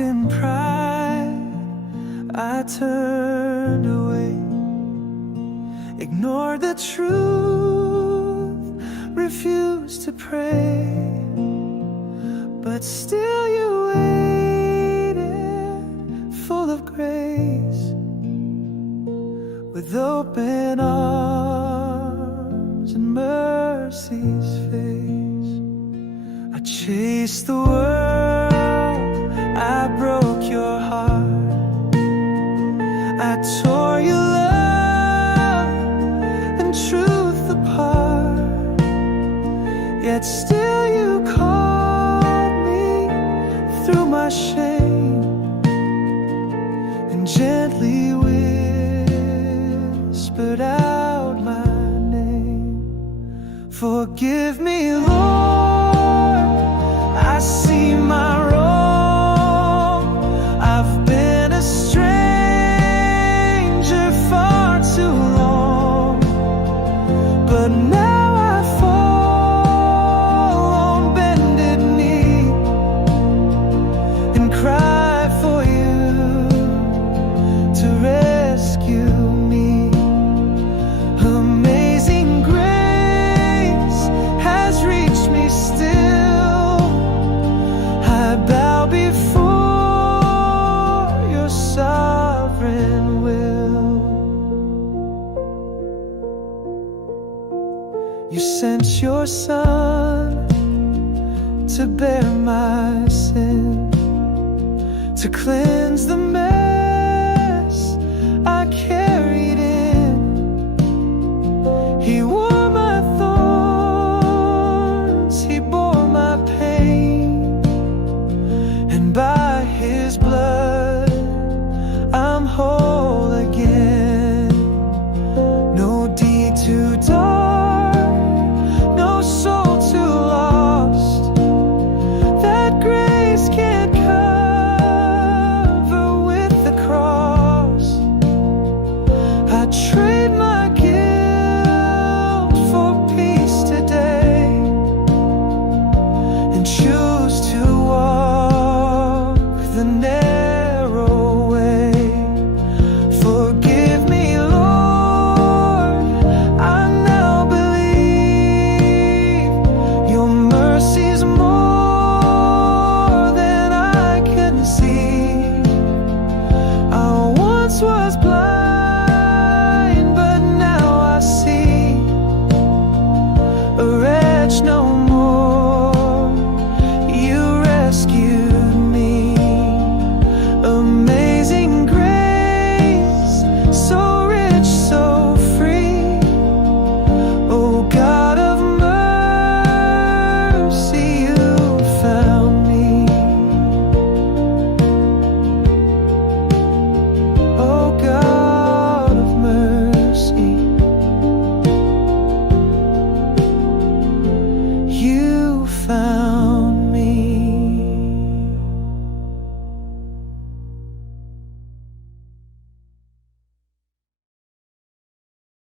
in pride, I turned away, ignored the truth, refused to pray. But still you waited, full of grace, with open arms and mercy's face. I chased the world, I broke your heart, I tore your love and truth apart. Yet still you called me through my shame and gently whispered out my name. Forgive me, Lord, I see my wrong. I've been a stranger far too long, but now I fall on bended knee and cry for you to rescue me. Amazing grace has reached me still. I bow before your sovereign will. You sent your Son to bear my sin, to cleanse the mess I carried in. He wore my thorns, he bore my pain, and by his blood I'm whole again. No deed too dark, no soul too lost, that grace can't cover with the cross. I trade my guilt for peace today and choose to walk the